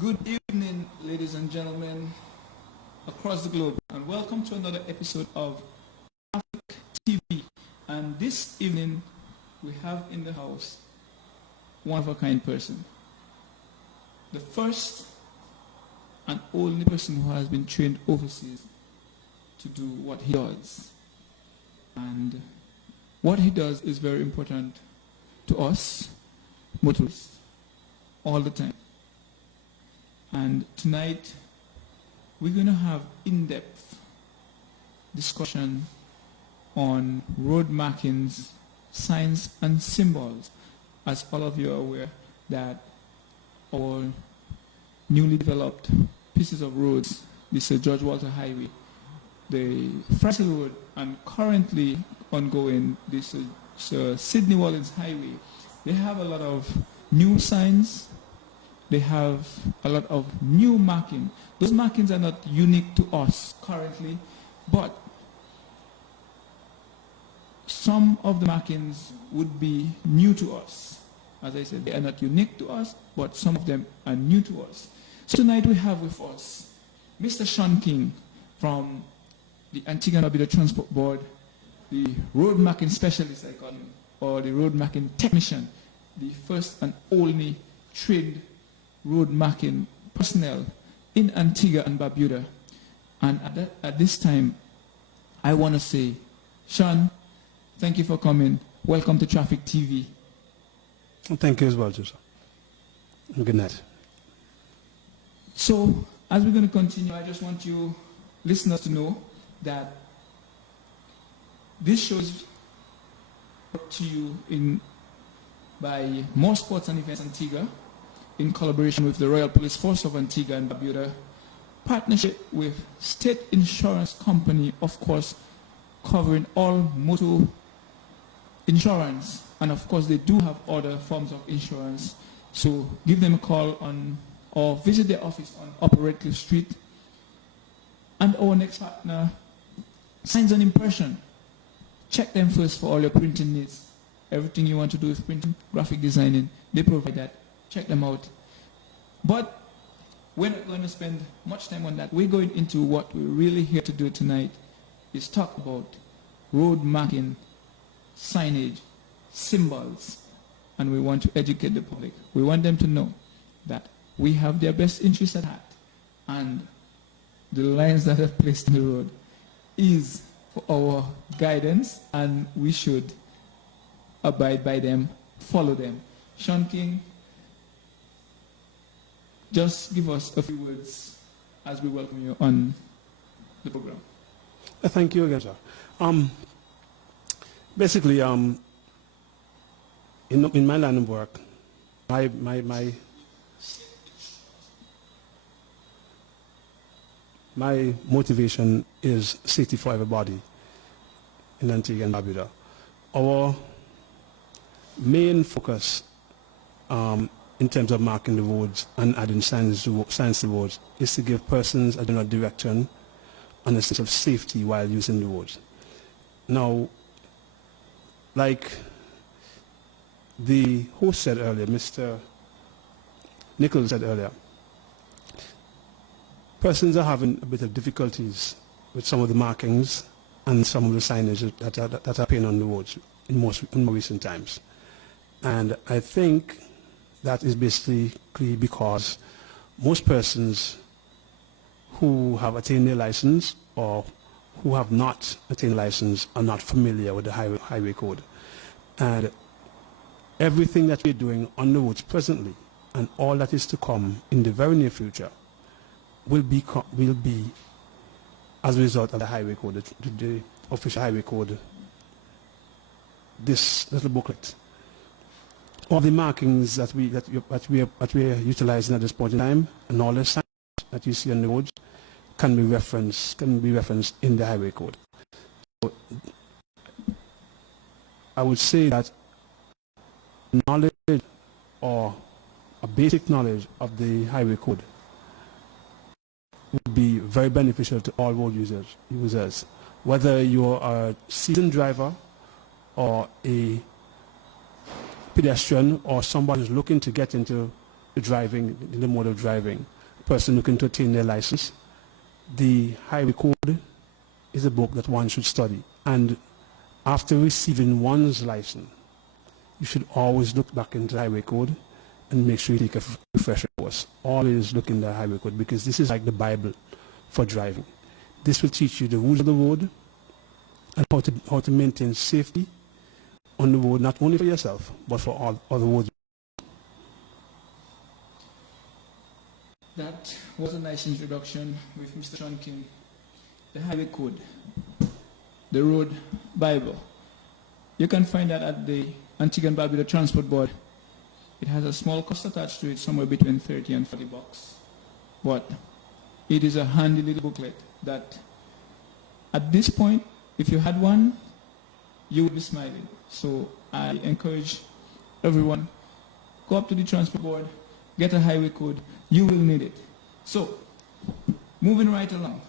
Good evening, ladies and gentlemen across the globe, and welcome to another episode of Traffic TV. And this evening, we have in the house one of a kind person, the first and only person who has been trained overseas to do what he does. And what he does is very important to us motorists all the time. And tonight we're going to have in-depth discussion on road markings, signs and symbols. As all of you are aware that our newly developed pieces of roads, the Sir George Walter Highway, the Fraser Road, and currently ongoing this Sydney Wallins Highway, they have a lot of new signs. They have a lot of new marking. Those markings are not unique to us currently, but some of the markings would be new to us. As I said, they are not unique to us, but some of them are new to us. So tonight we have with us Mr. Sean King from the Antigua and Barbuda Transport Board, the road marking specialist, I call him, or the road marking technician, the first and only trained road marking personnel in Antigua and Barbuda. And at this time, I want to say, Sean, thank you for coming. Welcome to Traffic TV. Thank you as well, Joseph. Good night. So, as we're going to continue, I just want you listeners to know that this show is brought to you by More Sports and Events Antigua, in collaboration with the Royal Police Force of Antigua and Barbuda, partnership with State Insurance Company, of course, covering all motor insurance, and of course they do have other forms of insurance. So give them a call on or visit their office on Upper Redcliffe Street. And our next partner, Signs and Impression. Check them first for all your printing needs. Everything you want to do with printing, graphic designing, they provide that. Check them out. But we're not going to spend much time on that. We're going into what we're really here to do tonight, is talk about road marking, signage, symbols, and we want to educate the public. We want them to know that we have their best interests at heart, and the lines that are placed in the road is for our guidance, and we should abide by them, follow them. Sean King, just give us a few words as we welcome you on the program. Thank you again, sir. Basically, in my line of work, my motivation is safety for everybody in Antigua and Barbuda. Our main focus in terms of marking the roads and adding signs to the roads is to give persons a general direction and a sense of safety while using the roads. Now, like the host said earlier, Mr. Nichols said earlier, persons are having a bit of difficulties with some of the markings and some of the signage that are appearing on the roads in more recent times. And I think that is basically because most persons who have attained their license or who have not attained a license are not familiar with the highway code. And everything that we're doing on the roads presently and all that is to come in the very near future will be as a result of the highway code, the official highway code, this little booklet. All the markings that we are utilizing at this point in time, and all the signs that you see on the roads can be referenced in the highway code. So I would say that knowledge or a basic knowledge of the highway code would be very beneficial to all road users, whether you're a seasoned driver or a pedestrian or somebody who's looking to get into driving, in the mode of driving, person looking to attain their license, the highway code is a book that one should study. And after receiving one's license, you should always look back into the highway code and make sure you take a refresher course. Always look in the highway code, because this is like the Bible for driving. This will teach you the rules of the road and how to maintain safety on the road, not only for yourself, but for all other roads. That was a nice introduction with Mr. Sean King. The highway code, the road Bible. You can find that at the Antigua and Barbuda Transport Board. It has a small cost attached to it, somewhere between 30 and 40 bucks. But it is a handy little booklet that at this point, if you had one, you would be smiling. So I encourage everyone, go up to the transport board, get a highway code, you will need it. So, moving right along.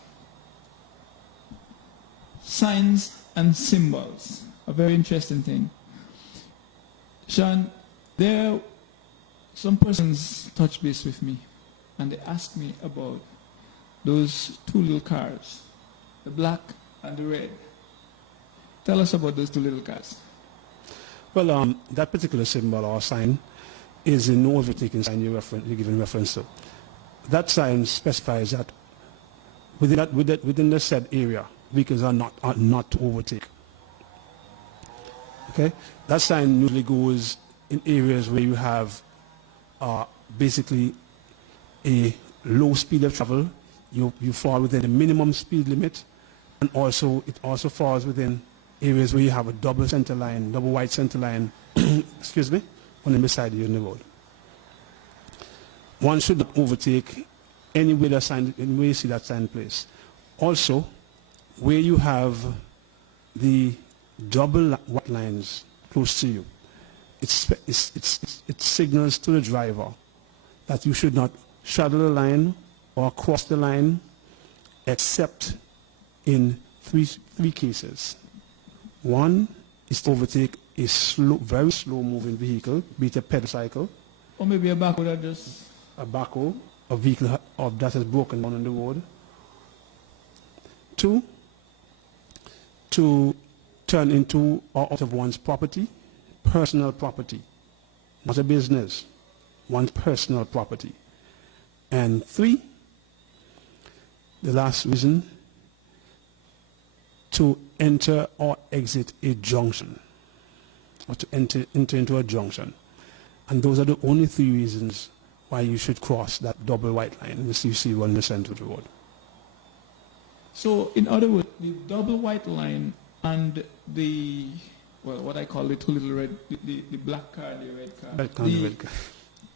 Signs and symbols, a very interesting thing. Sean, some persons touch base with me and they ask me about those two little cars, the black and the red. Tell us about those two little cars. Well, that particular symbol or sign is a no overtaking sign you're giving reference to. That sign specifies that within the said area, vehicles are not to overtake. Okay? That sign usually goes in areas where you have basically a low speed of travel. You fall within the minimum speed limit, and also it also falls within areas where you have a double center line, double white center line, excuse me, on the beside you in the road. One should not overtake anywhere you see that sign placed. Also, where you have the double white lines close to you, it signals to the driver that you should not straddle the line or cross the line, except in three cases. One is to overtake a very slow moving vehicle, be it a pedal Or maybe a backhoe that just... a backhoe, a vehicle that has broken down on the road. Two, to turn into or out of one's property, personal property, not a business, one's personal property. And three, the last reason, to enter or exit a junction, or to enter into a junction. And those are the only three reasons why you should cross that double white line which you see on the center of the road. So, in other words, the double white line and the, well, what I call the two little red, the black car and the red car. Red car.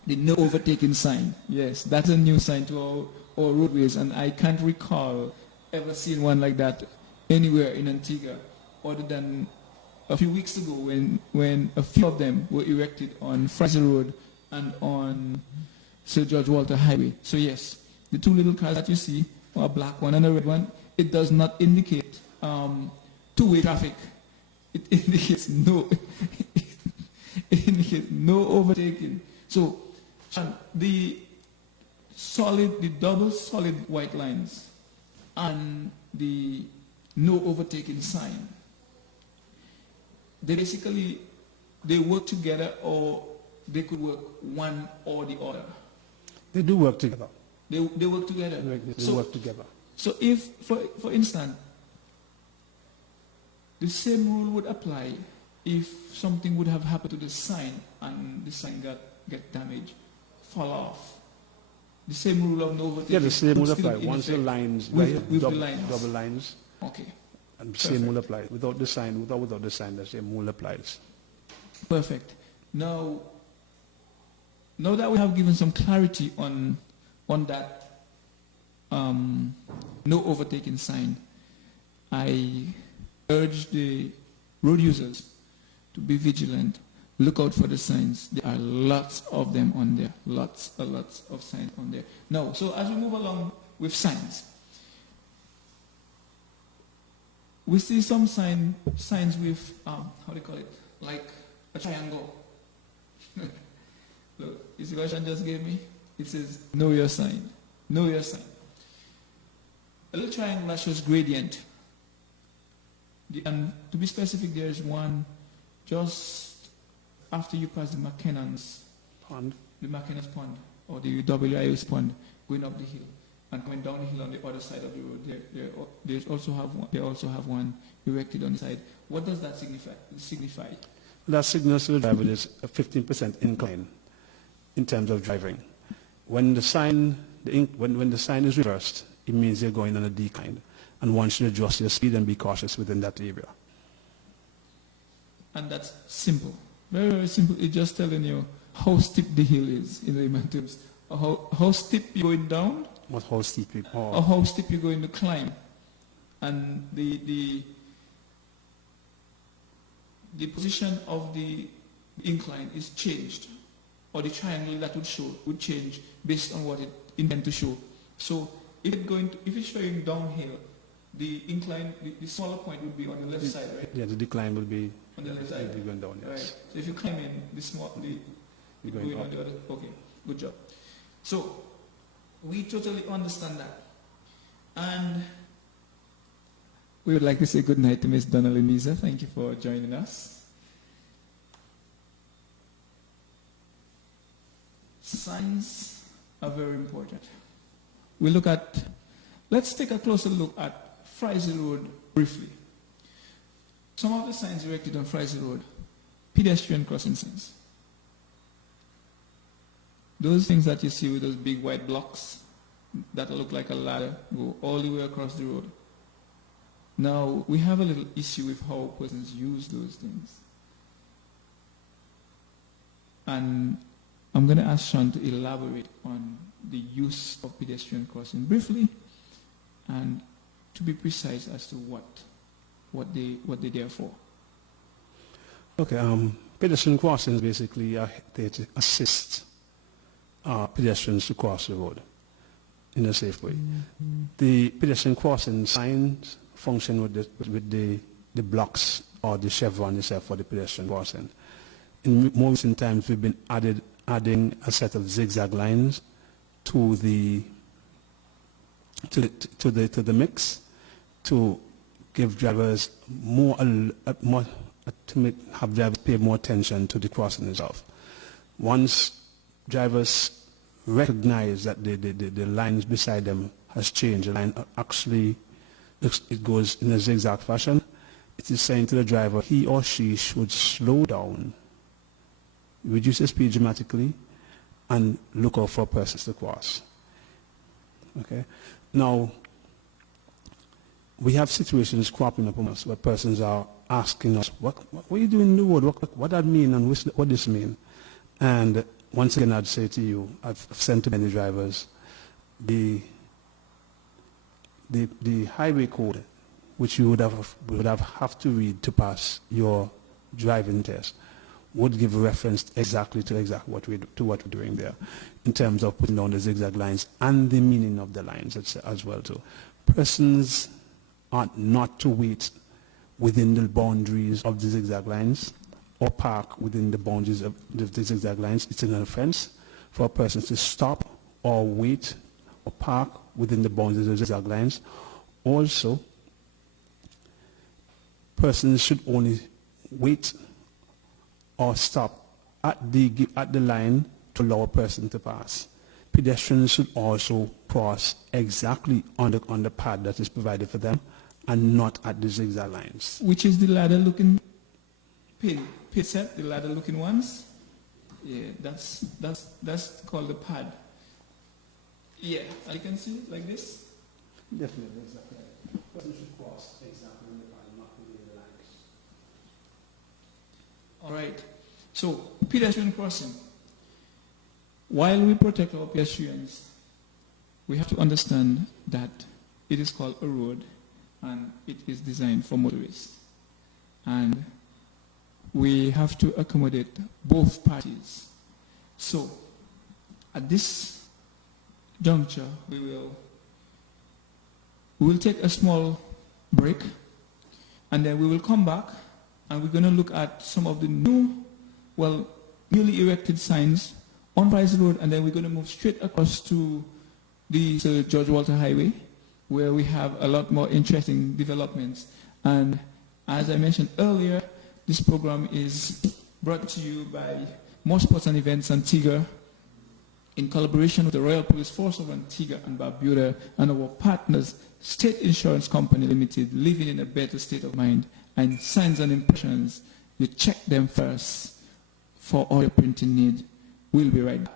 The no overtaking sign. Yes, that's a new sign to our roadways, and I can't recall ever seeing one like that anywhere in Antigua, other than a few weeks ago when a few of them were erected on Fraser Road and on Sir George Walter Highway. So yes, the two little cars that you see, a black one and a red one, it does not indicate two-way traffic. It indicates no, it indicates no overtaking. So the double solid white lines and the no overtaking sign, they work together, or they could work one or the other. They do work together. They work together. They work together. So if, for instance, the same rule would apply if something would have happened to the sign and the sign get damaged, fall off. The same rule of no overtaking. Yeah, the same will apply. Once the lines, with double, the lines. double lines. Okay. And the same will apply. Without the sign, without the sign, the same will applies. Perfect. Now that we have given some clarity on that no overtaking sign, I urge the road users to be vigilant. Look out for the signs. There are lots of them on there. Lots of signs on there. Now, so as we move along with signs, we see some signs with, how do you call it? Like a triangle. Look, see what Sean just gave me? It says, know your sign. Know your sign. A little triangle that shows gradient. And to be specific, there is one just after you pass the McKennan's Pond. The McKennan's Pond, or the WIO's Pond, going up the hill. And coming down the hill on the other side of the road, they also have one erected on the side. What does that signify? That signals to the driver there's a 15% incline in terms of driving. When the sign is reversed, it means you're going on a decline, and one should adjust your speed and be cautious within that area. And that's simple, very, very simple. It's just telling you how steep the hill is in layman terms, how steep you're going down, What how steep it, or how steep you're going to climb, and the position of the incline is changed, or the triangle that would change based on what it intends to show. So if it's showing downhill, the incline, the smaller point would be on the left side, right? Yeah, the decline will be On the left side. will be going down. Yes. Right. So if you climb in, You're going going on the other. Okay, good job. So we totally understand that, and we would like to say good night to Ms. Donnelly Misa. Thank you for joining us. Signs are very important. Let's take a closer look at Frizy Road briefly. Some of the signs erected on Frizy Road, pedestrian crossing signs. Those things that you see with those big white blocks that look like a ladder go all the way across the road. Now, we have a little issue with how persons use those things. And I'm going to ask Sean to elaborate on the use of pedestrian crossing briefly, and to be precise as to what they're there for. Okay, pedestrian crossings basically are there to assist pedestrians to cross the road in a safe way. The pedestrian crossing signs function with the blocks or the chevron itself for the pedestrian crossing. In more recent times, we've been adding a set of zigzag lines to the mix to give drivers have drivers pay more attention to the crossing itself. Once drivers recognize that the lines beside them has changed, the line actually it goes in a zigzag fashion, it is saying to the driver he or she should slow down, reduce the speed dramatically, and look out for persons to cross. Okay. Now, we have situations cropping up on us where persons are asking us, what are you doing in the road? What that mean and what this mean? And once again, I'd say to you, I've sent to many drivers, the highway code, which you would have to read to pass your driving test, would give a reference exactly to what we're doing there, in terms of putting down the zigzag lines and the meaning of the lines as well too. Persons are not to wait within the boundaries of the zigzag lines or park within the boundaries of the zigzag lines. It's an offense for persons to stop or wait or park within the boundaries of the zigzag lines. Also, persons should only wait or stop at the line to allow a person to pass. Pedestrians should also cross exactly on the pad that is provided for them and not at the zigzag lines. Which is the ladder-looking pin set, the ladder-looking ones. Yeah, that's called the pad. Yeah, and you can see it like this. Definitely, exactly. Person should cross exactly on the pad, not within the lines. All right. So, pedestrian crossing. While we protect our pedestrians, we have to understand that it is called a road and it is designed for motorists. And we have to accommodate both parties. So, at this juncture, we will take a small break, and then we will come back and we're going to look at some of the newly erected signs on Price Road, and then we're going to move straight across to the Sir George Walter Highway, where we have a lot more interesting developments. And as I mentioned earlier, this program is brought to you by More Sports and Events Antigua, in collaboration with the Royal Police Force of Antigua and Barbuda and our partners, State Insurance Company Limited, living in a better state of mind. And Signs and Impressions, you check them first for all your printing need. We'll be right back.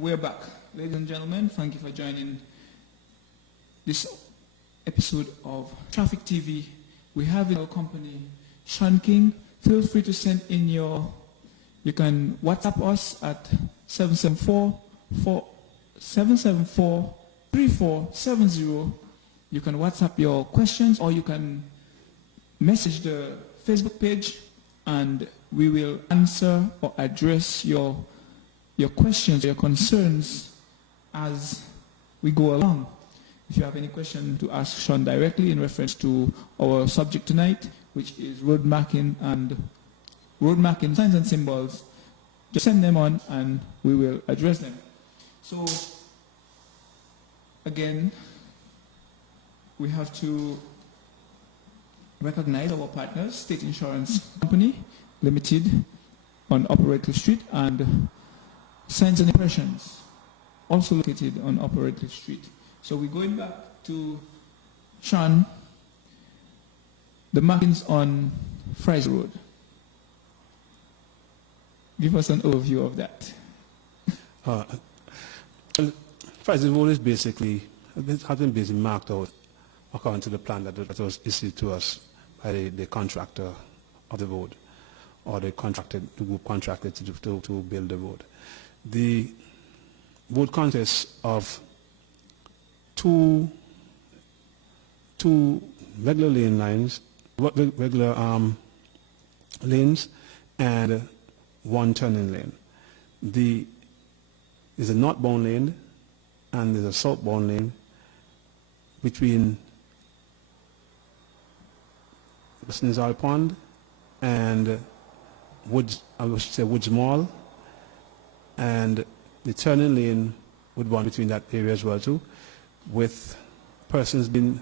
We're back. Ladies and gentlemen, thank you for joining this episode of Traffic TV. We have in our company Sean King. Feel free to send in you can WhatsApp us at 774-3470. You can WhatsApp your questions, or you can message the Facebook page, and we will answer or address your questions, your concerns as we go along. If you have any question to ask Sean directly in reference to our subject tonight, which is road marking signs and symbols, just send them on and we will address them. So again, we have to recognize our partners, State Insurance Company Limited on Upper Redcliffe Street, and Signs and Impressions, also located on Upper Redcliffe Street. So we're going back to Sean, the markings on Fries Road. Give us an overview of that. Fries Road is basically, has been basically marked out according to the plan that was issued to us by the contractor of the road, or the group contracted to build the road. The road consists of two regular lanes, and one turning lane. There's a northbound lane and there's a southbound lane between Snizal Pond and Woods Mall, and the turning lane would run between that area as well too, with persons being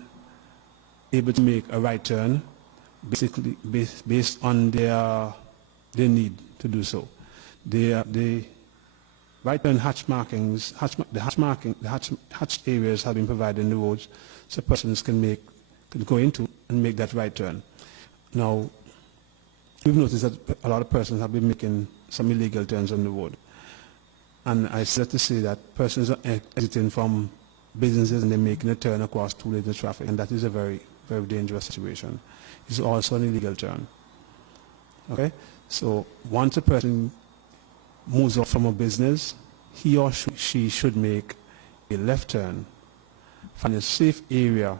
able to make a right turn basically based on their they need to do so. The right turn hatch markings, hatch areas have been provided in the roads so persons can go into and make that right turn. Now, we've noticed that a lot of persons have been making some illegal turns on the road. And I said to say that persons are exiting from businesses and they're making a turn across two lanes of traffic, and that is a very, very dangerous situation. It's also an illegal turn. Okay? So once a person moves off from a business, he or she should make a left turn, find a safe area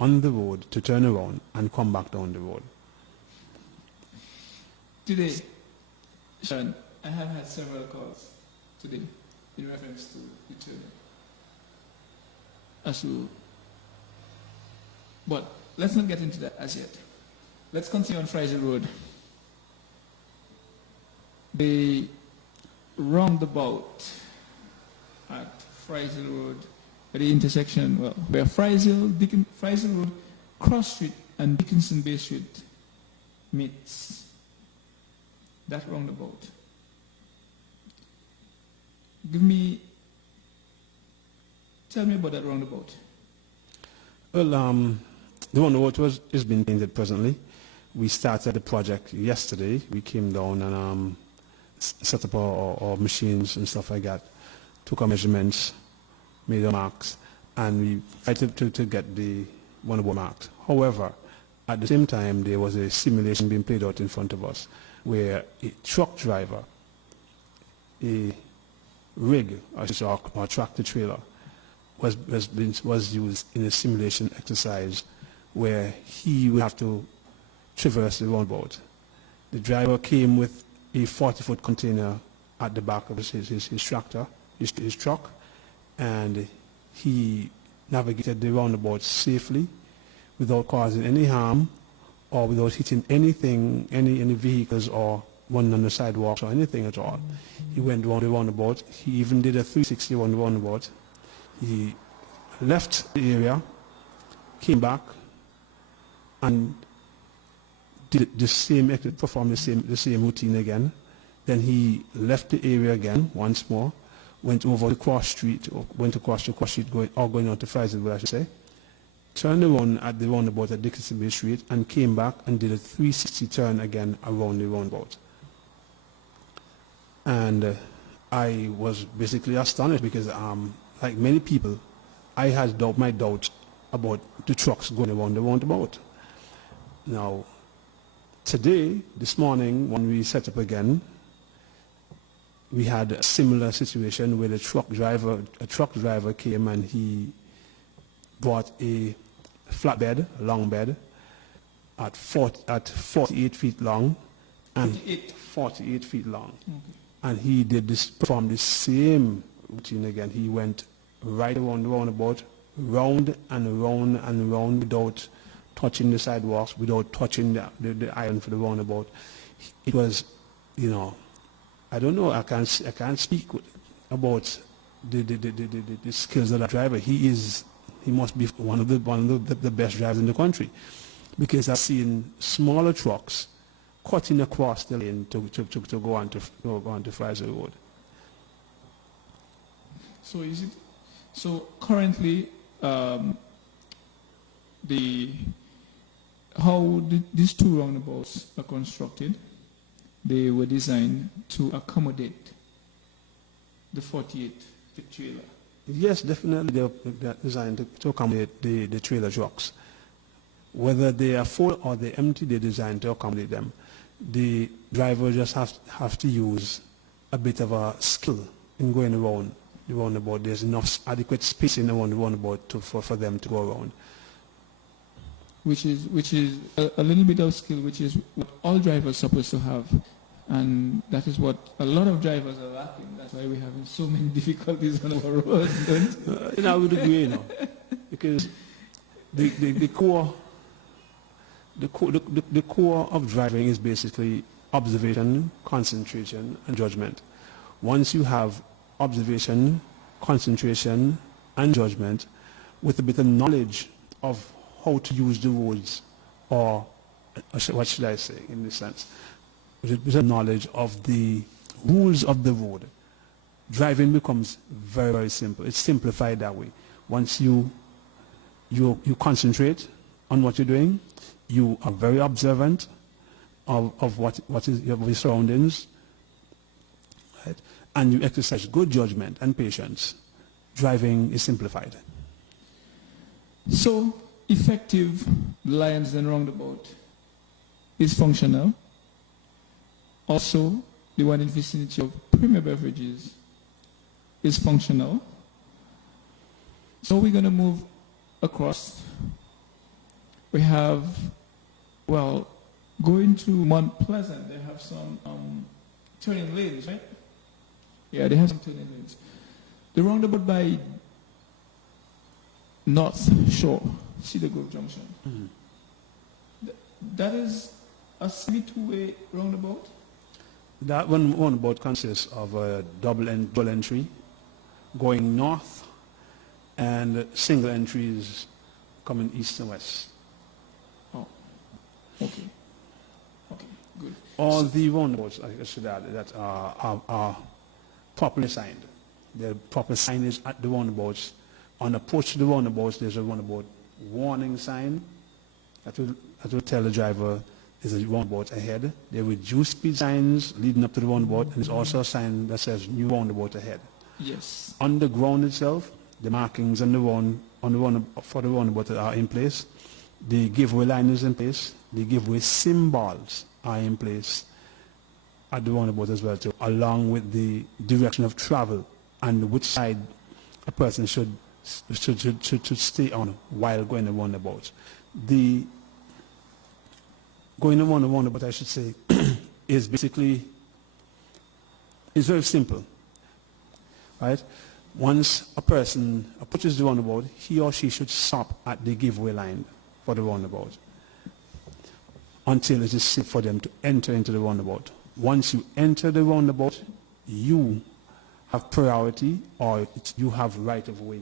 on the road to turn around and come back down the road. Today, Sharon, I have had several calls today in reference to the turning. But let's not get into that as yet. Let's continue on Friday Road. The roundabout at Friday Road, at the intersection, well, where Friday Road, Cross Street, and Dickinson Bay Street meets. That roundabout. Tell me about that roundabout. Well, the roundabout is being painted presently. We started the project yesterday. We came down and set up our machines and stuff like that, took our measurements, made our marks, and we tried to get the roundabout marked. However, at the same time, there was a simulation being played out in front of us where a truck driver, a rig or tractor trailer was used in a simulation exercise where he would have to traverse the roundabout. The driver came with a 40-foot container at the back of his tractor, his truck, and he navigated the roundabout safely without causing any harm or without hitting anything, any vehicles or running on the sidewalks or anything at all. He went round the roundabout. He even did a 360 on the roundabout. He left the area, came back, and did performed the same routine again. Then he left the area again once more, went over the cross street, or went across the cross street, going on to Friesville, I should say, turned around at the roundabout at Dickinson Bay Street, and came back and did a 360 turn again around the roundabout. And I was basically astonished because, like many people, I had my doubts about the trucks going around the roundabout. Now, this morning, when we set up again, we had a similar situation where a truck driver came and he brought a flatbed, a long bed, at 48 feet long, and 48 feet long. Okay. And he performed the same routine again. He went right around the roundabout, round and round and round without touching the sidewalks, without touching the iron for the roundabout. It was, I don't know. I can't speak about the skills of that driver. He must be one of the best drivers in the country, because I've seen smaller trucks cutting across the lane to go on to Fraser Road. So currently, how these two roundabouts are constructed, they were designed to accommodate the 48-foot trailer. Yes, definitely they're designed to accommodate the trailer trucks. Whether they are full or they're empty, they're designed to accommodate them. The driver just have to use a bit of a skill in going around the roundabout. There's enough adequate spacing around the roundabout for them to go around. Which is a little bit of skill, which is what all drivers are supposed to have. And that is what a lot of drivers are lacking. That's why we're having so many difficulties on our roads. I would agree, because the core of driving is basically observation, concentration, and judgment. Once you have observation, concentration, and judgment, with a bit of knowledge of how to use the roads, or what should I say in this sense, with a knowledge of the rules of the road, driving becomes very, very simple. It's simplified that way. Once you concentrate on what you're doing, you are very observant of what is your surroundings, right? And you exercise good judgment and patience. Driving is simplified. So, effective lines and roundabout is functional. Also, the one in vicinity of Premier Beverages is functional. So we're going to move across. We have, well, going to Mount Pleasant, they have some turning lanes, right? Yeah, they have some turning lanes. The roundabout by North Shore, Cedar Grove Junction. That is a semi-two-way roundabout? That one roundabout consists of a double entry going north and single entries coming east and west. Oh, okay. Okay, good. All the roundabouts, I should add, that are properly signed. There are proper signage at the roundabouts. On approach to the roundabouts, there's a roundabout warning sign that will tell the driver there's a roundabout ahead. There are reduced speed signs leading up to the roundabout, and there's also a sign that says new roundabout ahead. Yes. On the ground itself, the markings on the for the roundabout are in place. The giveaway line is in place. The giveaway symbols are in place at the roundabout as well too, along with the direction of travel and which side a person should stay on while going the roundabout. The going around the roundabout, I should say, is basically very simple, right? Once a person approaches the roundabout, he or she should stop at the giveaway line for the roundabout until it is safe for them to enter into the roundabout. Once you enter the roundabout, you have priority, or you have right of way.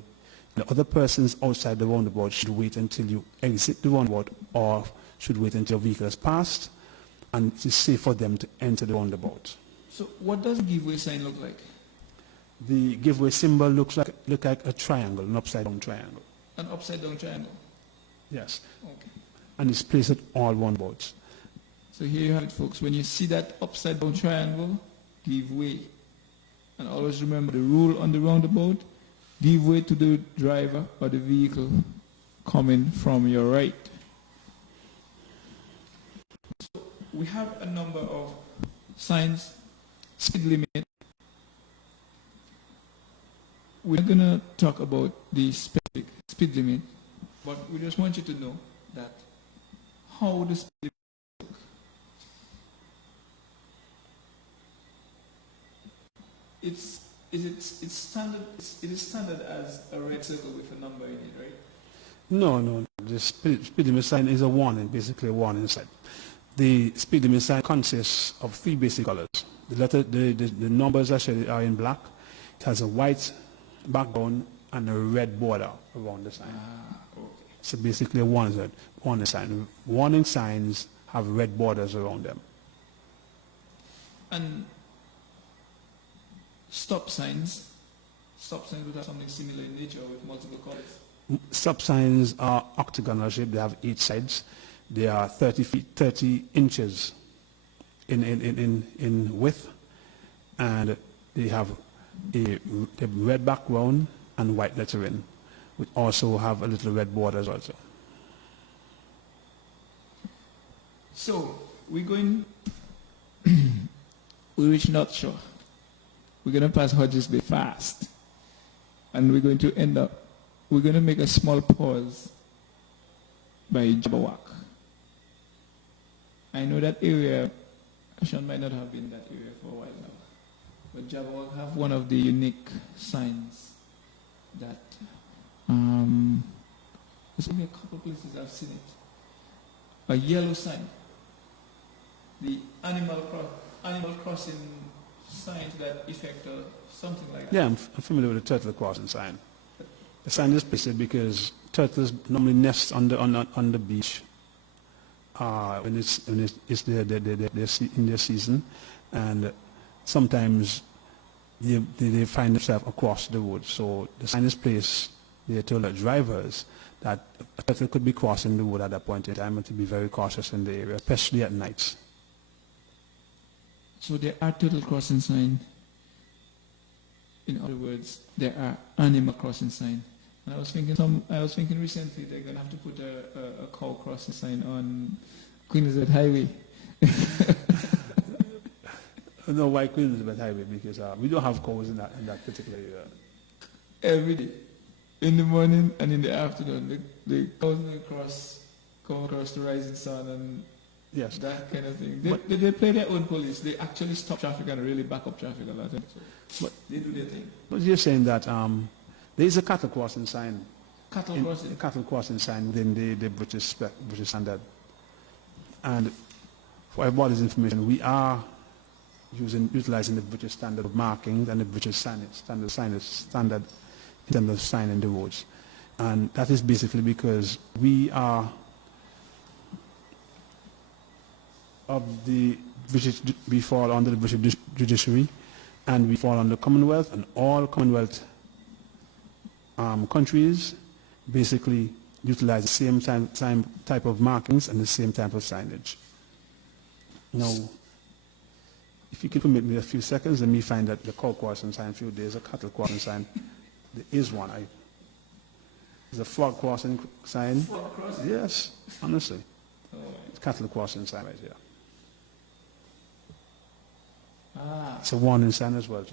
The other persons outside the roundabout should wait until you exit the roundabout, or should wait until your vehicle has passed, and it is safe for them to enter the roundabout. So what does the giveaway sign look like? The giveaway symbol looks like a triangle, an upside-down triangle. An upside-down triangle? Yes. Okay. And it's placed at all roundabouts. So here you have it, folks. When you see that upside-down triangle, give way. And always remember the rule on the roundabout, give way to the driver or the vehicle coming from your right. So we have a number of signs, speed limit. We're going to talk about the specific speed limit, but we just want you to know that how the speed limit works. It's standard. It is standard as a red circle with a number in it, right? No. The speed limit sign is a warning, basically a warning sign. The speed limit sign consists of three basic colors. The numbers actually are in black. It has a white background and a red border around the sign. Okay. So basically a warning sign. Warning signs have red borders around them. And stop signs would have something similar in nature with multiple colors. Stop signs are octagonal shaped. They have 8 sides. They are 30 inches in width, and they have a red background and white lettering. We also have a little red borders also. So we're going. We reach North Shore. We're going to pass Hodges Bay fast, and we're going to end up. We're going to make a small pause by Jabberwock. I know that area. Sean might not have been in that area for a while now. But Jabberwock have one of the unique signs that there's only a couple places I've seen it. A yellow sign. The animal crossing sign to that effect or something like that. Yeah, I'm familiar with the turtle crossing sign. The sign is placed because turtles normally nest on the beach it's in their season, and sometimes they find themselves across the road. So the sign is placed there to alert drivers that a person could be crossing the road at that point in time and to be very cautious in the area, especially at night. So there are turtle crossing sign. In other words, there are animal crossing sign. And I was thinking recently they're gonna have to put a cow crossing sign on Queen Elizabeth Highway. No, why Queen Elizabeth Highway? Because we don't have cows in that particular area. Every day, in the morning and in the afternoon, the cows will come across the rising sun and Yes. that kind of thing. They play their own police. They actually stop traffic and really back up traffic a lot. So they do their thing. But you're saying that there is a cattle crossing sign. Cattle crossing. A cattle crossing sign within the British standard. And for everybody's information, we are utilizing the British standard of marking and the British standard in terms of signing the roads. And that is basically because we are we fall under the British judiciary, and we fall under Commonwealth, and all Commonwealth countries basically utilize the same type of markings and the same type of signage. Now, if you can permit me a few seconds, let me find that the cow crossing sign for you. There's a cattle crossing sign. There is one. There's a frog crossing sign. Frog crossing? Yes, honestly. Oh, It's cattle crossing sign right here. It's a ah. warning sign as well.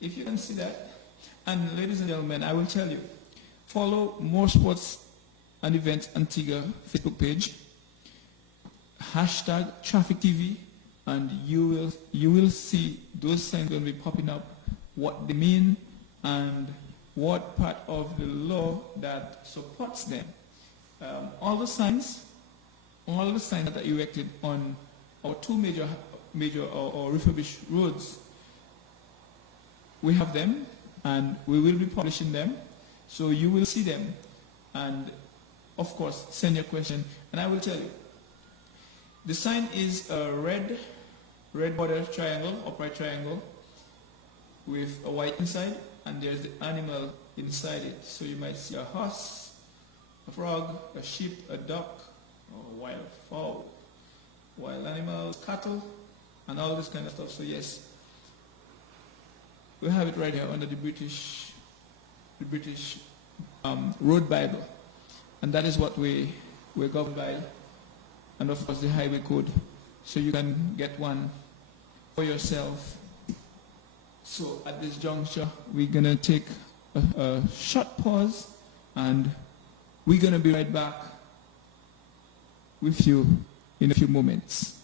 If you can see that, and ladies and gentlemen, I will tell you, follow More Sports and Events Antigua Facebook page, hashtag Traffic TV, and you will see those signs going to be popping up, what they mean, and what part of the law that supports them. All the signs that are erected on our two major or refurbished roads, we have them, and we will be publishing them, so you will see them, and of course send your question, and I will tell you. The sign is a red border triangle, upright triangle, with a white inside, and there's the animal inside it. So you might see a horse, a frog, a sheep, a duck, or a wild fowl, wild animals, cattle, and all this kind of stuff. So yes, we have it right here under the British Road Bible, and that is what we're governed by, and of course the Highway Code. So you can get one for yourself. So at this juncture, we're gonna take a short pause, and we're gonna be right back with you in a few moments.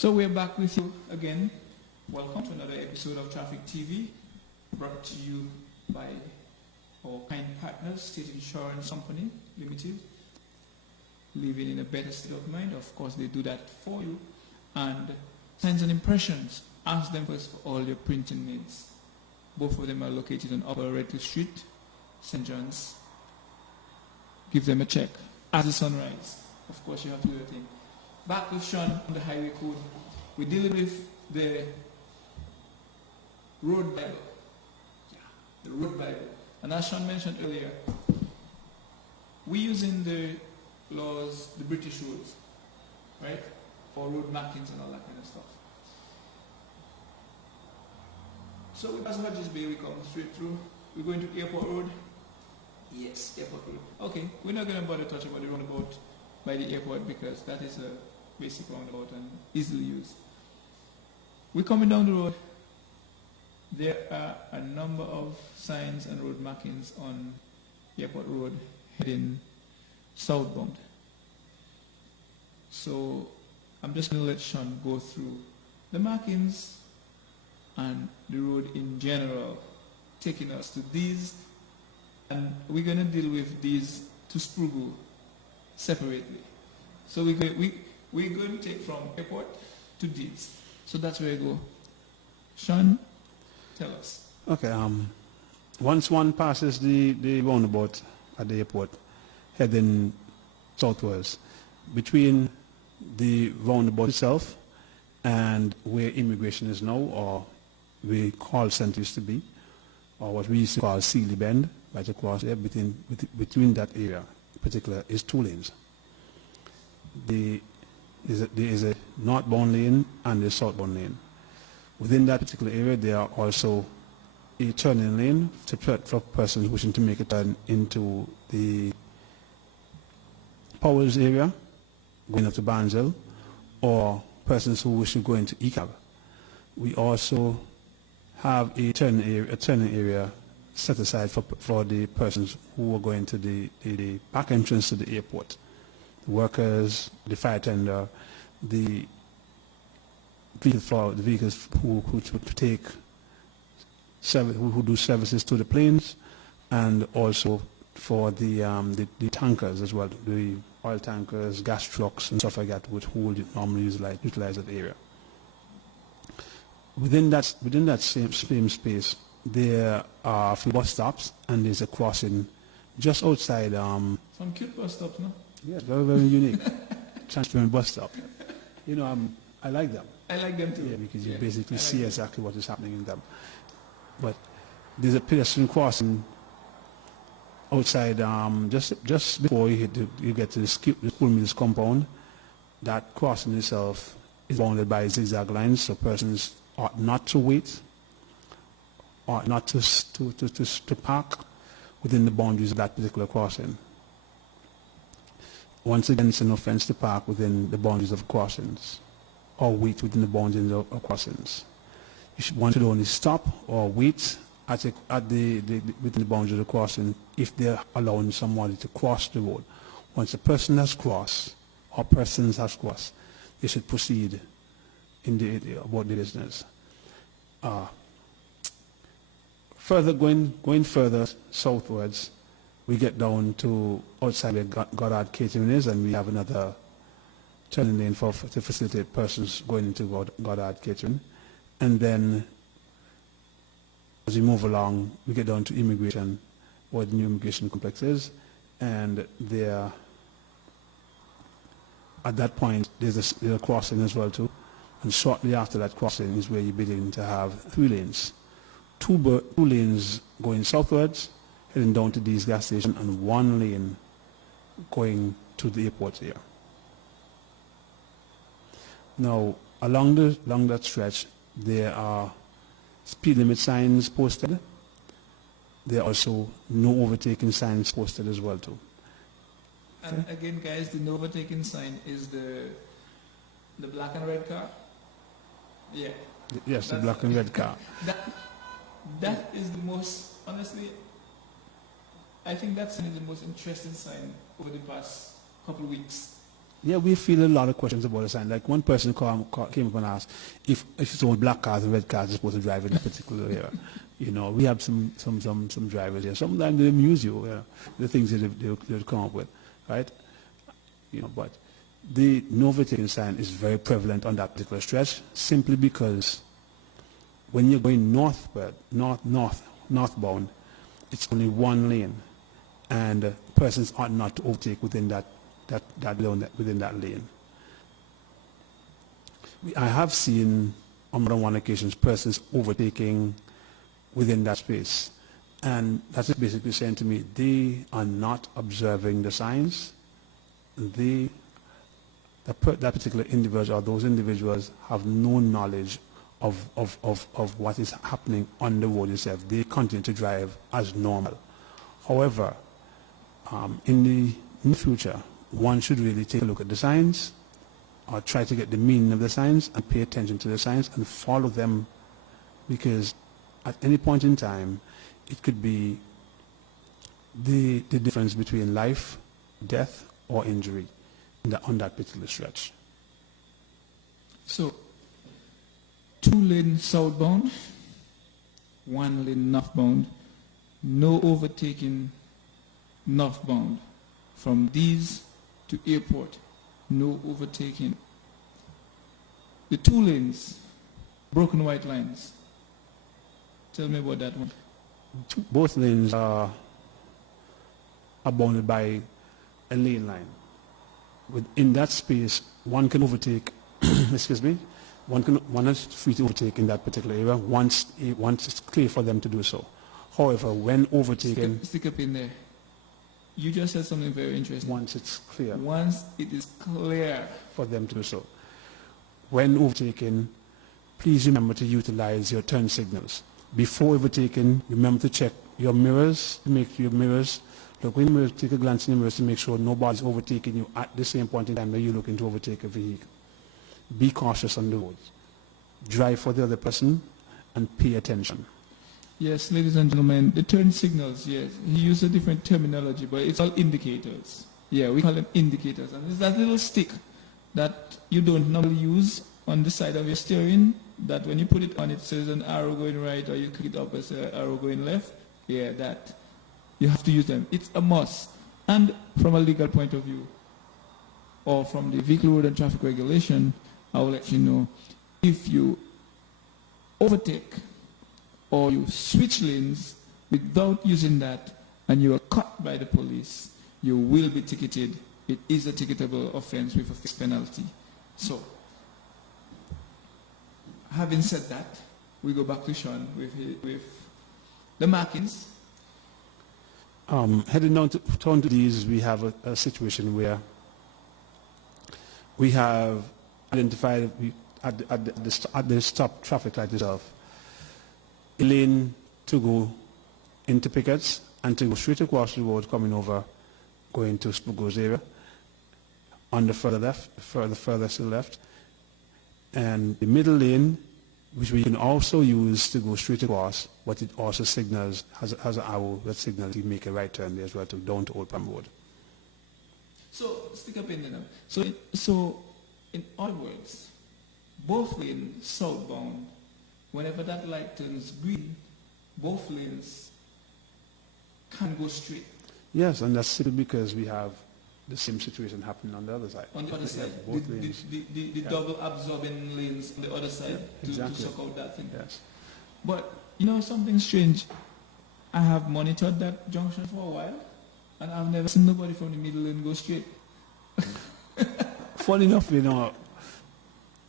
So we're back with you again. Welcome to another episode of Traffic TV, brought to you by our kind partners, State Insurance Company Limited. Living in a better state of mind, of course they do that for you. And Signs and Impressions, ask them first for all your printing needs. Both of them are located on Upper Redcliffe Street, St. John's. Give them a check. As the sun rises, of course you have to do the thing. Back with Sean on the highway code. We deal with the road Bible. The road Bible. And as Sean mentioned earlier, we use in the laws the British roads, right? For road markings and all that kind of stuff. So with Passenger Bay, we come straight through. We're going to Airport Road. Yes, Airport Road. Okay, we're not going to bother touching about the roundabout by the airport because that is a basic roundabout and easily used. We're coming down the road. There are a number of signs and road markings on Airport Road heading southbound. So I'm just going to let Sean go through the markings and the road in general, taking us to these, and we're going to deal with these to Spruggle separately. So we're going to take from airport to these. So that's where we go. Sean, tell us. Okay. Once one passes the roundabout at the airport, heading southwards, between the roundabout itself and where immigration is now, or where call center used to be, or what we used to call Sealy Bend, right across there, between that area in particular, is 2 lanes. There is a northbound lane and a southbound lane. Within that particular area, there are also a turning lane for persons wishing to make a turn into the Powell's area, going up to Barnesville, or persons who wish to go into ECAB. We also have a turning area set aside for the persons who are going to the back entrance to the airport. The workers, the fire tender, the vehicles who take service, who do services to the planes, and also for the tankers as well, the oil tankers, gas trucks, and stuff like that, who would normally utilize that area. Within that same space, there are a few bus stops, and there's a crossing just outside. Some cute bus stops, no? Yeah, very, very unique. Transparent bus stop. You know, I like them. I like them too. Yeah, because you basically see exactly what is happening in them. But there's a pedestrian crossing outside, just before you get to the school mills compound. That crossing itself is bounded by zigzag lines, so persons ought not to wait, ought not to park within the boundaries of that particular crossing. Once again, it's an offense to park within the boundaries of crossings, or wait within the boundaries of crossings. One should only stop or wait within the boundaries of the crossing if they're allowing somebody to cross the road. Once a person has crossed, or persons has crossed, they should proceed about the business. Going further southwards, we get down to outside where Goddard Catering is, and we have another turning lane to facilitate persons going into Goddard Catering. And then as we move along, we get down to immigration, where the new immigration complex is, and there, at that point, there's a crossing as well too. And shortly after that crossing is where you begin to have 3 lanes. 2 lanes going southwards, heading down to these gas stations, and 1 lane going to the airport here. Now, along that stretch, there are speed limit signs posted. There are also no overtaking signs posted as well too. And again, guys, the no overtaking sign is the black and red car. Yeah. Yes, the black and red car. That is the most, honestly, I think that's the most interesting sign over the past couple of weeks. Yeah, we feel a lot of questions about the sign. Like one person came up and asked if it's all black cars and red cars are supposed to drive in a particular area. You know, we have some drivers here. Sometimes they amuse you, the things that they come up with, right? You know, but the no overtaking sign is very prevalent on that particular stretch, simply because when you're going northbound, it's only one lane, and persons ought not to overtake within that lane. I have seen on more than one occasion persons overtaking within that space, and that's basically saying to me they are not observing the signs. That particular individual or those individuals have no knowledge of what is happening on the road itself. They continue to drive as normal. However, in the near future, one should really take a look at the signs, or try to get the meaning of the signs and pay attention to the signs and follow them, because at any point in time, it could be the difference between life, death, or injury on that particular stretch. So, 2-lane southbound, 1-lane northbound, no overtaking northbound. From these to airport, no overtaking. The 2 lanes, broken white lines. Tell me about that one. Both lanes are bounded by a lane line. Within that space, one can overtake, excuse me, one is free to overtake in that particular area once it's clear for them to do so. However, when overtaking... Stick up in there. You just said something very interesting. Once it's clear. Once it is clear. For them to do so. When overtaking, please remember to utilize your turn signals. Before overtaking, remember to check your mirrors, look in the mirror, take a glance in the mirrors to make sure nobody's overtaking you at the same point in time that you're looking to overtake a vehicle. Be cautious on the roads. Drive for the other person and pay attention. Yes, ladies and gentlemen, the turn signals, yes, he used a different terminology, but it's all indicators. Yeah, we call them indicators. And there's that little stick that you don't normally use on the side of your steering, that when you put it on, it says an arrow going right, or you click it up as an arrow going left. Yeah, that. You have to use them. It's a must. And from a legal point of view, or from the Vehicle Road and Traffic Regulation, I will let you know, if you overtake or you switch lanes without using that and you are caught by the police, you will be ticketed. It is a ticketable offense with a fixed penalty. So, having said that, we go back to Sean with the markings. Heading down to these, we have a situation where we have identified at the stop traffic light itself a lane to go into pickets and to go straight across the road coming over, going to Spogo's area on the further to the left, and the middle lane, which we can also use to go straight across, but it also signals, has an arrow that signals you make a right turn there as well, down to Old Palm Road. So, stick up in there now. So in other words, both lanes southbound, whenever that light turns green, both lanes can go straight. Yes, and that's simply because we have the same situation happening on the other side. On the other side, the double absorbing lanes on the other side to suck out that thing. Yes. But you know something strange? I have monitored that junction for a while, and I've never seen nobody from the middle lane go straight. Funny enough, you know,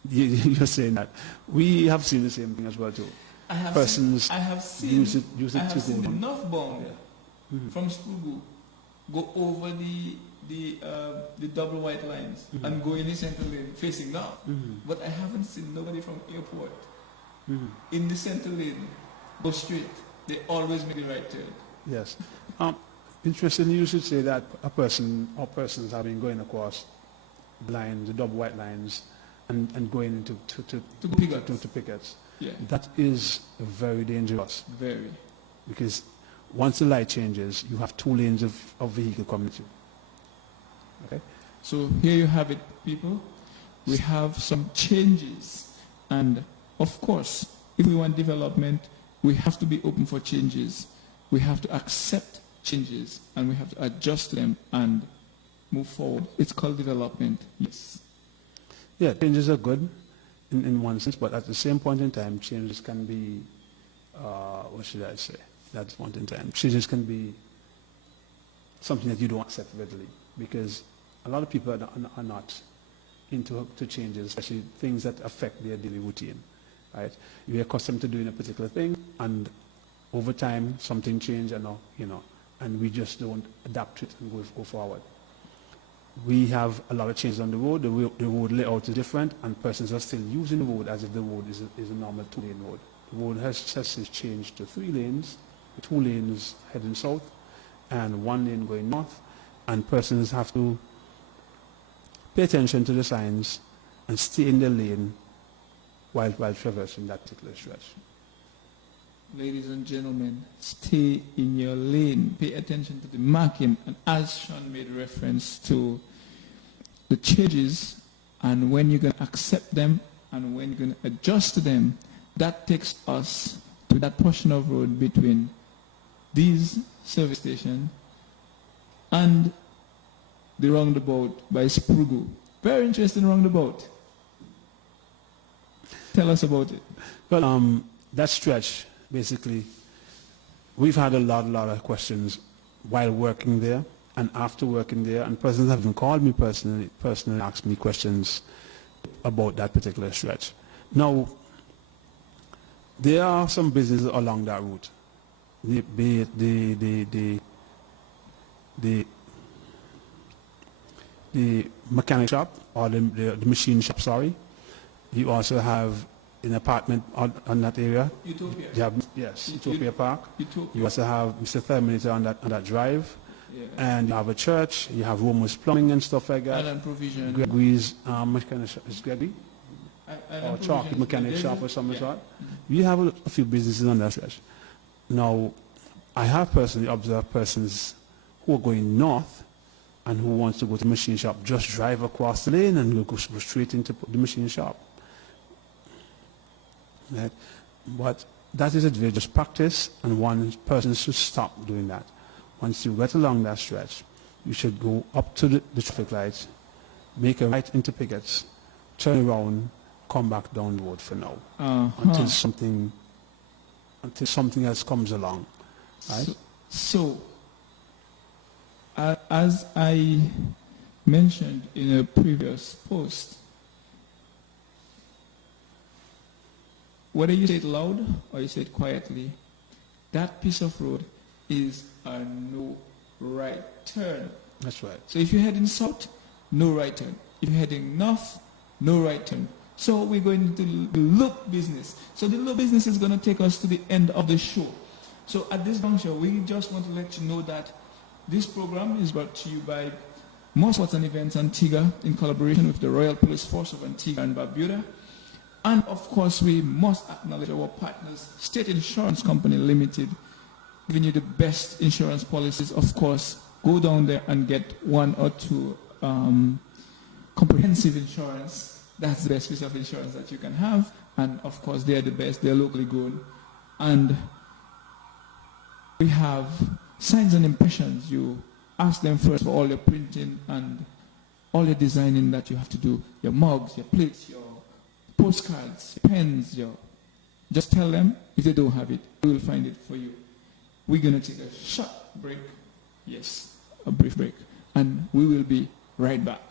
you're saying that. We have seen the same thing as well too. I have seen use it the northbound from Spogo go over the double white lines and go in the center lane facing north. But I haven't seen nobody from airport in the center lane go straight. They always make the right turn. Yes. Interestingly, you should say that a person or persons have been going across the lines, the double white lines, and going into to pickets. Yeah. That is very dangerous. Very. Because once the light changes, you have 2 lanes of vehicle coming to you. Okay? So here you have it, people. We have some changes. And of course, if we want development, we have to be open for changes. We have to accept changes and we have to adjust them and move forward. It's called development, yes. Yeah, changes are good in one sense, but at the same point in time, changes can be, what should I say, at this point in time, changes can be something that you don't accept readily, because a lot of people are not into to changes, especially things that affect their daily routine, right? You're accustomed to doing a particular thing, and over time, something changes, and we just don't adapt to it and go forward. We have a lot of changes on the road. The road layout is different, and persons are still using the road as if the road is a normal two-lane road. The road has changed to 3 lanes, 2 lanes heading south, and 1 lane going north, and persons have to pay attention to the signs and stay in their lane while traversing that particular stretch. Ladies and gentlemen, stay in your lane. Pay attention to the marking. And as Sean made reference to the changes and when you're going to accept them and when you're going to adjust to them, that takes us to that portion of road between these service stations and the roundabout by Sprugu. Very interesting roundabout. Tell us about it. Well, that stretch, basically, we've had a lot of questions while working there and after working there, and persons have even called me personally asked me questions about that particular stretch. Now, there are some businesses along that route, be it the mechanic shop or the machine shop, sorry. You also have an apartment on that area. Utopia. You have, yes, Utopia Park. Utopia. You also have Mr. Therminator on that drive. Yeah. And you have a church. You have Romus Plumbing and stuff like that. Island Provision. Gregory's mechanic shop. Is Gregory? Or Chalky Mechanic Shop or some sort. You have a few businesses on that stretch. Now, I have personally observed persons who are going north and who wants to go to the machine shop, just drive across the lane and go straight into the machine shop. Right? But that is a religious practice, and one person should stop doing that. Once you get along that stretch, you should go up to the traffic lights, make a right into pickets, turn around, come back down the road for now, until something else comes along. Right? So as I mentioned in a previous post, whether you say it loud or you say it quietly, that piece of road is a no right turn. That's right. So if you're heading south, no right turn. If you're heading north, no right turn. So we're going into the loop business. So the loop business is going to take us to the end of the show. So at this juncture, we just want to let you know that this program is brought to you by More Sports and Events Antigua in collaboration with the Royal Police Force of Antigua and Barbuda. And of course, we must acknowledge our partners, State Insurance Company Limited, giving you the best insurance policies. Of course, go down there and get 1 or 2 comprehensive insurance. That's the best piece of insurance that you can have. And of course, they're the best. They're locally grown. And we have signs and impressions. You ask them first for all your printing and all your designing that you have to do. Your mugs, your plates, your postcards, your pens, just tell them. If they don't have it, we will find it for you. We're going to take a short break. Yes, a brief break. And we will be right back.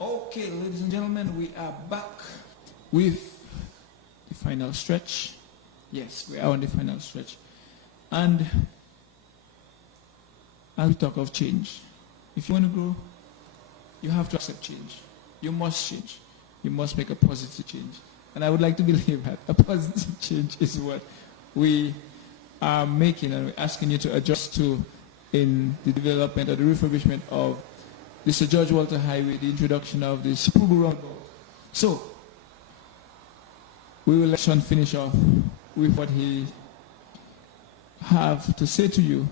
Okay, ladies and gentlemen, we are back with the final stretch. Yes, we are on the final stretch. And as we talk of change, if you want to grow, you have to accept change. You must change. You must make a positive change. And I would like to believe that a positive change is what we are making and we're asking you to adjust to in the development or the refurbishment of the Sir George Walter Highway, the introduction of the Sprugo Roundabout. So, we will let Sean finish off with what he have to say to you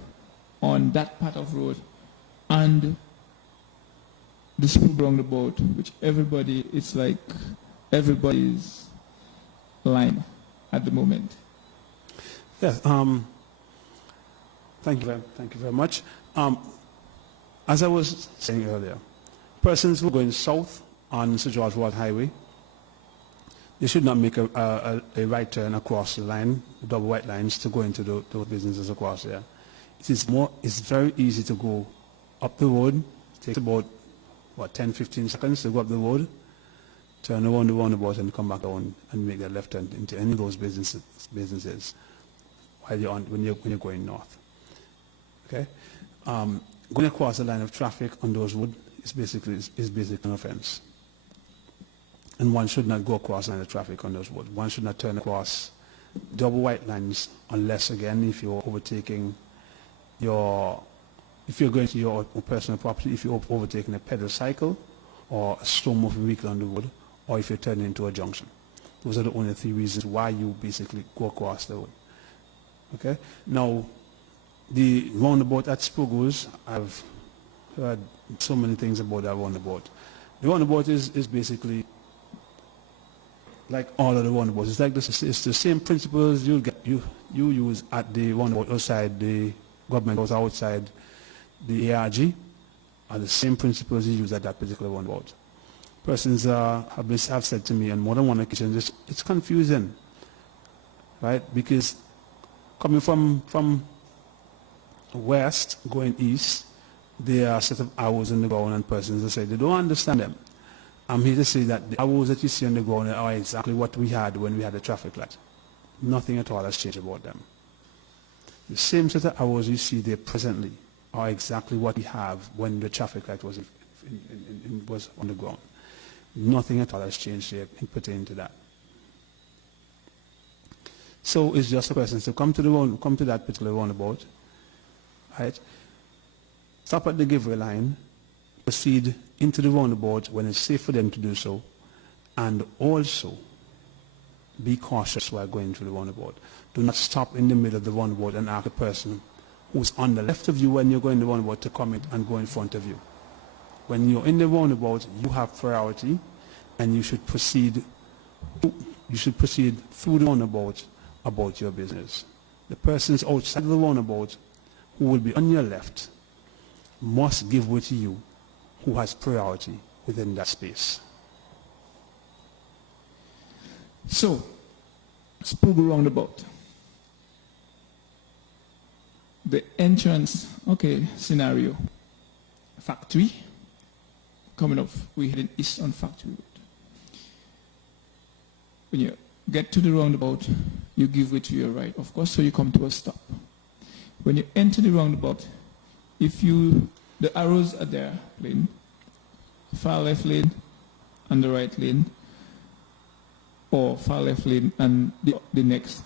on that part of road and the Sprugo Roundabout, which everybody, it's like everybody's line at the moment. Yes. Thank you very much. As I was saying earlier, persons who are going south on Sir George Walter Highway, they should not make a right turn across the line, the double white lines, to go into those businesses across there. It's very easy to go up the road. It takes about 10-15 seconds to go up the road, turn around the roundabout and come back down and make that left turn into any of those businesses while you're when you're going north. Okay, going across the line of traffic on those roads is basically an offence, and one should not go across the line of traffic on those roads. One should not turn across double white lines unless, again, if you're overtaking if you're going to your personal property, if you're overtaking a pedal cycle or a slow-moving vehicle on the road, or if you're turning into a junction. Those are the only three reasons why you basically go across the road. Okay? Now, the roundabout at Sprugo's, I've heard so many things about that roundabout. The roundabout is basically like all of the roundabouts. It's like this. It's the same principles you use at the roundabout outside the government house, outside the ARG, are the same principles you use at that particular roundabout. Persons have said to me on more than one occasion, it's confusing, right? Because coming from west going east, there are a set of arrows on the ground, and persons that say they don't understand them. I'm here to say that the arrows that you see on the ground are exactly what we had when we had the traffic light. Nothing at all has changed about them. The same set of arrows you see there presently are exactly what we have when the traffic light was on the ground. Nothing at all has changed there in pertaining to that. So it's just a person to come to that particular roundabout, right? Stop at the giveaway line, proceed into the roundabout when it's safe for them to do so, and also be cautious while going through the roundabout. Do not stop in the middle of the roundabout and ask the person who's on the left of you when you're going the roundabout to come in and go in front of you. When you're in the roundabout, you have priority, and you should proceed through the roundabout about your business. The persons outside the roundabout who will be on your left must give way to you, who has priority within that space. So, Sprugo Roundabout. The entrance, scenario. Factory. Coming up, we're heading east on Factory Road. When you get to the roundabout, you give way to your right, of course, so you come to a stop. When you enter the roundabout, the arrows are there, plain, far left lane and the right lane, or far left lane and the next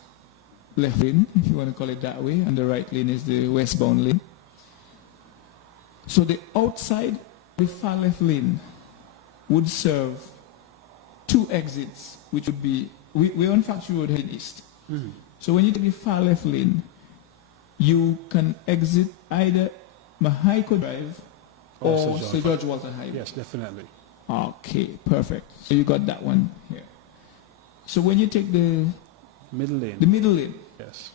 left lane, if you want to call it that way, and the right lane is the westbound lane. So the outside, the far left lane would serve two exits, which would be, we're on Factory Road heading east. Mm-hmm. So when you take the far left lane, you can exit either Mahaiko Drive or Sir George Walter Highway. Yes, definitely. Okay, perfect. So you got that one here. So when you take the middle lane, yes,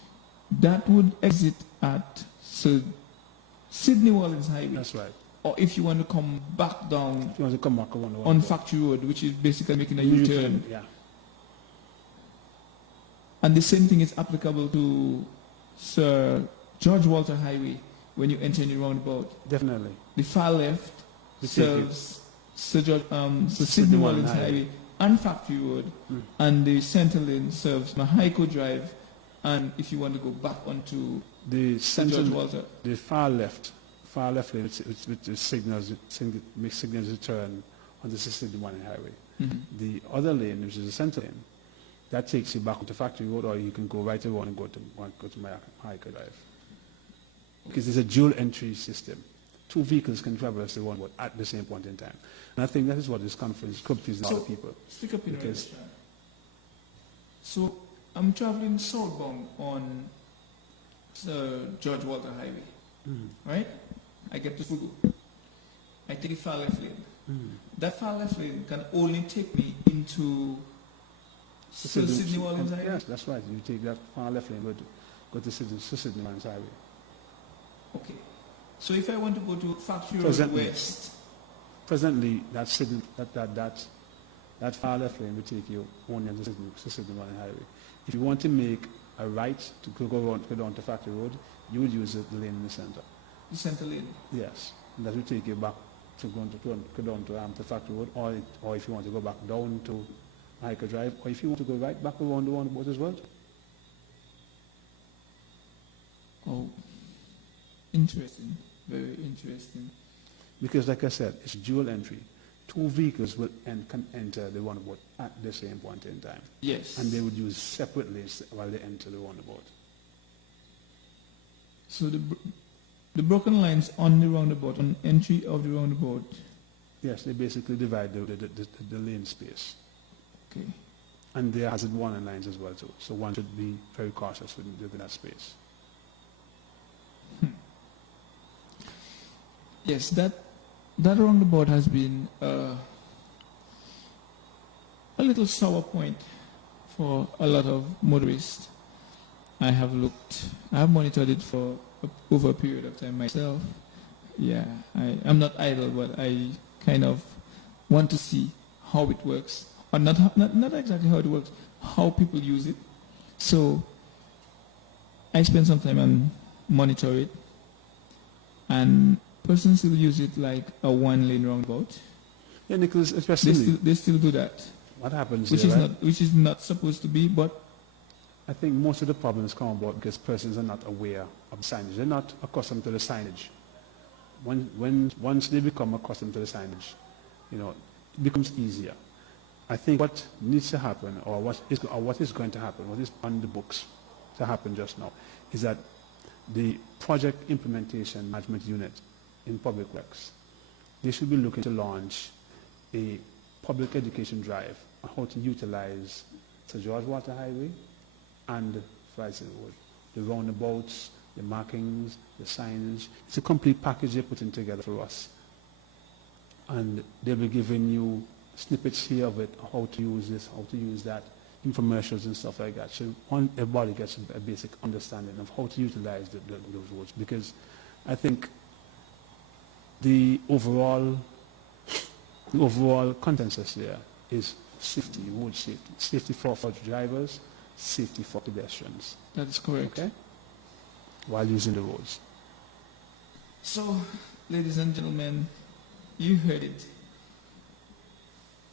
that would exit at Sydney Wallins Highway. That's right. Or if you want to come back down, if you want to come back on Factory Road, which is basically making a U-turn. Yeah. And the same thing is applicable to Sir George Walter Highway when you enter in the roundabout. Definitely. The far left serves Sir Sidney Wallins Highway and Factory Road, and the center lane serves Mahaico Drive, and if you want to go back onto The Sir George Walter. the far left lane, which the signals to turn on the 61 highway. The other lane, which is the center lane, that takes you back onto Factory Road, or you can go right around and go to Mahaico Drive. Because it's a dual entry system. Two vehicles can traverse the one road at the same point in time. And I think that is what this conference confuses a lot of people. Stick up in Because- right. So I'm traveling southbound on George Walter Highway, right? I get to Fugu. I take a far left lane. That far left lane can only take me into Sir Sidney Wallins Highway. Yes, that's right. You take that far left lane, go to Sidney Wallins Highway. Okay. So if I want to go to Factory Road Presently. West, Presently, that far left lane will take you only on the Sidney Wallins Highway. If you want to make a right to go down to Factory Road, you would use the lane in the center. the center lane. Yes, and that will take you back to go down to Factory Road, or if you want to go back down to Mahaico Drive, or if you want to go right back around the roundabout as well. Oh, interesting. Very interesting. Because, like I said, it's dual entry. Two vehicles can enter the roundabout at the same point in time, Yes. and they would use separate lanes while they enter the roundabout. So the broken lines on the roundabout, on entry of the roundabout. Yes, they basically divide the lane space. Okay. And there hazard warning lines as well too. So one should be very cautious within that space. Yes, that roundabout has been a little sour point for a lot of motorists. I have monitored it for over a period of time myself. Yeah, I'm not idle, but I kind of want to see how it works, or not exactly how it works, how people use it. So I spend some time and monitor it, and persons still use it like a one-lane roundabout. Yeah, Nicholas, especially They still do that, what happens which there, is right? which is not supposed to be. But I think most of the problems come about because persons are not aware of signage. They're not accustomed to the signage. Once they become accustomed to the signage, it becomes easier. I think what needs to happen, or what is going to happen, what is on the books to happen just now, is that the project implementation management unit in Public Works, they should be looking to launch a public education drive on how to utilize Sir George Walter Highway and Friesen Road. The roundabouts, the markings, the signage. It's a complete package they're putting together for us. And they'll be giving you snippets here of it, how to use this, how to use that, infomercials and stuff like that. So everybody gets a basic understanding of how to utilize those roads. Because I think the overall consensus there is safety, road safety. Safety for drivers, safety for pedestrians. that is correct. Okay? While using the roads. So, ladies and gentlemen, you heard it.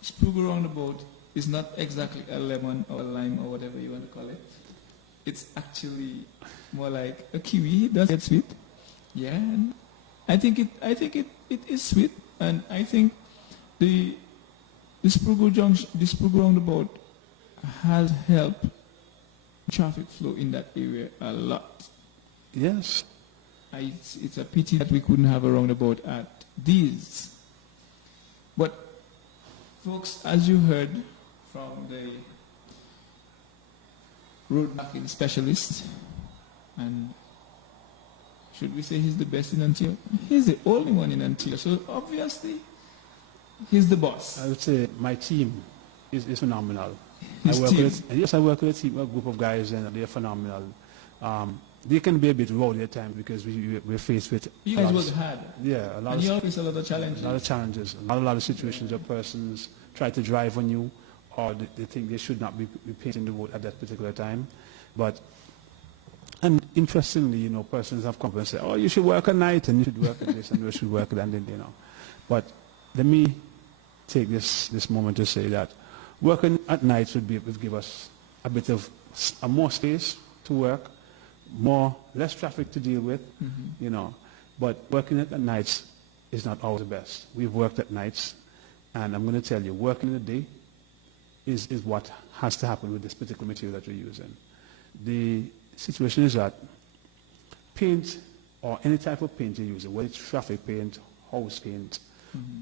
Sprugo roundabout is not exactly a lemon or a lime or whatever you want to call it. It's actually more like a kiwi. It does get sweet. Yeah, and I think it is sweet, and I think the Sprugo roundabout has helped traffic flow in that area a lot. Yes. It's a pity that we couldn't have a roundabout at these. But, folks, as you heard from the road marking specialist, and should we say he's the best in Antioch? He's the only one in Antioch, so obviously he's the boss. I would say my team is phenomenal. His I work team. I work with a group of guys, and they're phenomenal. They can be a bit rowdy at times because we're faced with You a guys lot work hard, a lot and you of all face a lot of challenges. challenges, a lot of situations where persons try to drive on you, or they think they should not be painting the road at that particular time. And interestingly, persons have come up and say, "Oh, you should work at night, and you should work at this, and you should work at that," But let me take this moment to say that working at night would give us a bit of more space to work, less traffic to deal with, you know. But working at nights is not always the best. We've worked at nights, and I'm going to tell you, working in the day is what has to happen with this particular material that we're using. The situation is that paint, or any type of paint you're using, whether it's traffic paint, house paint,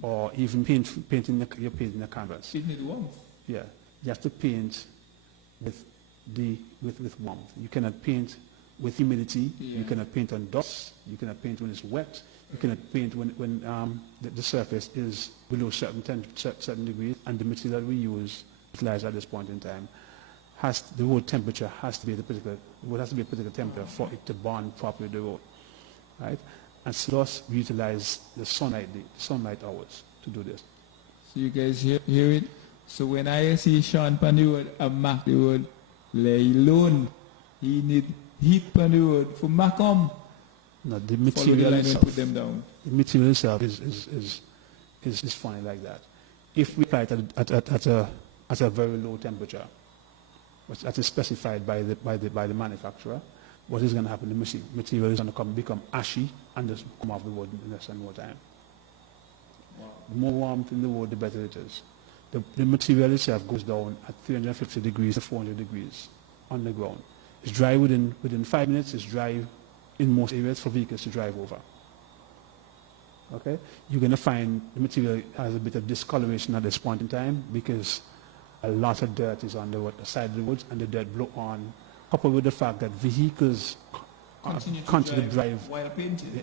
or even painting the canvas. It needs warmth. Yeah, you have to paint with warmth. You cannot paint with humidity. Yeah. You cannot paint on dust. You cannot paint when it's wet. You cannot paint when the surface is below certain degrees, and the material that we use utilized at this point in time the road temperature has to be a particular temperature for it to bond properly with the road, right? And so thus we utilize the sunlight hours to do this. So you guys hear it? So when I see Sean on the road, I mark the road, lay alone. He need heat on the road for Macom. No, the Follow material the line and itself, put them down. the material itself is funny like that. If we apply it at a very low temperature, that is specified by the manufacturer, what is going to happen? The material is going to become ashy and just come off the wood in less than no time. Wow. The more warmth in the wood, the better it is. The material itself goes down at 350 degrees to 400 degrees on the ground. It's dry within 5 minutes. It's dry in most areas for vehicles to drive over. Okay? You're going to find the material has a bit of discoloration at this point in time because a lot of dirt is on the side of the roads, and the dirt blow on, coupled with the fact that vehicles continue to drive while painting.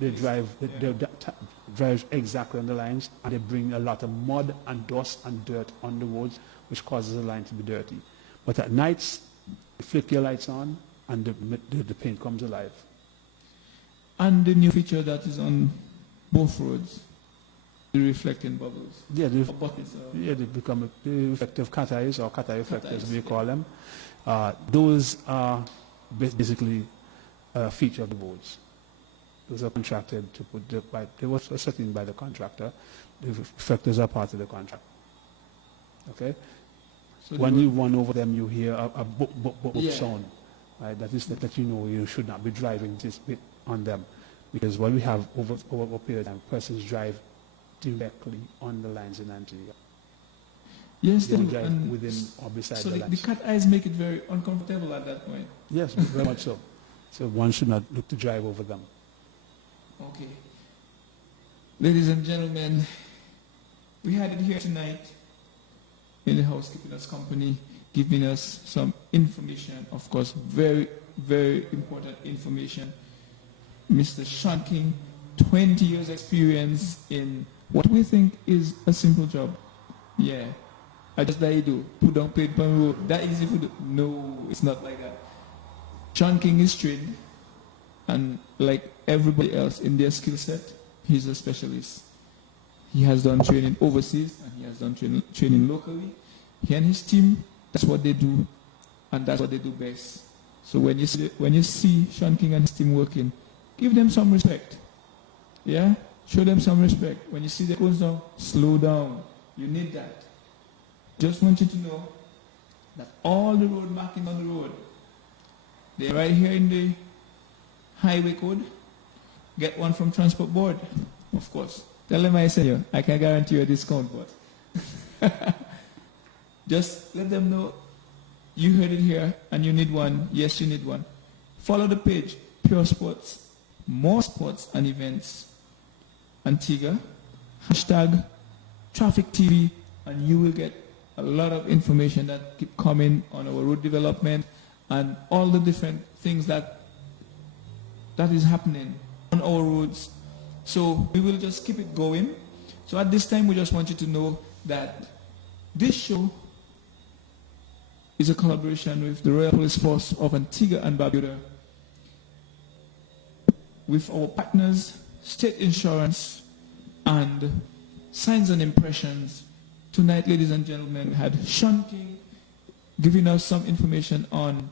They drive exactly on the lines, and they bring a lot of mud and dust and dirt on the roads, which causes the line to be dirty. But at nights, you flick your lights on, and the paint comes alive. And the new feature that is on both roads, the reflecting bubbles. Yeah, they Buckets, become the reflective cat eyes, or cat eye reflectors, we call them. Those are basically a feature of the boards. Those are contracted to put they were set in by the contractor. The reflectors are part of the contract. Okay? So when you run over them, you hear a boop, boop, boop, boop sound. Right? That is that you know you should not be driving this bit on them. Because what we have over a period of time, persons drive directly on the lines in Antigua. Yes, they they drive do. within or beside so the lines. the cat eyes make it very uncomfortable at that point. Yes, very much so. So one should not look to drive over them. Okay. Ladies and gentlemen, we had it here tonight in the Housekeeping Company, giving us some information, of course, very, very important information. Mr. Sean King, 20 years experience in what we think is a simple job. Yeah. I just that you do. Put down paint on the road. That easy for do. No, it's not like that. Sean King is trained, and like everybody else in their skill set, he's a specialist. He has done training overseas, and he has done training locally. He and his team, that's what they do, and that's what they do best. So when you see Sean King and his team working, give them some respect. Yeah? Show them some respect. When you see the goes down, slow down. You need that. Just want you to know that all the road markings on the road, they're right here in the highway code. Get one from Transport Board, of course. Tell them I sent you. I can guarantee you a discount, but just let them know you heard it here and you need one. Yes, you need one. Follow the page, Pure Sports, more sports and events. Antigua, hashtag Traffic TV, and you will get a lot of information that keep coming on our road development and all the different things that is happening on our roads. So we will just keep it going. So at this time, we just want you to know that this show is a collaboration with the Royal Police Force of Antigua and Barbuda, with our partners, State Insurance, and Signs and Impressions. Tonight, ladies and gentlemen, we had Sean King giving us some information on,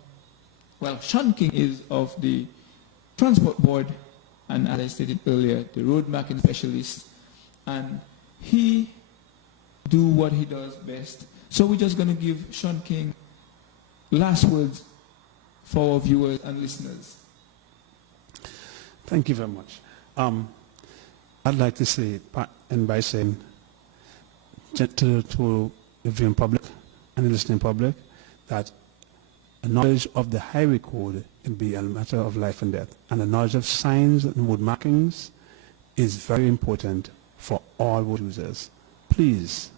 well, Sean King is of the Transport Board, and as I stated earlier, the road marking specialist. And he do what he does best. So we're just going to give Sean King last words for our viewers and listeners. Thank you very much. I'd like to say, and by saying to the viewing public and the listening public, that a knowledge of the highway code can be a matter of life and death, and the knowledge of signs and road markings is very important for all road users. Please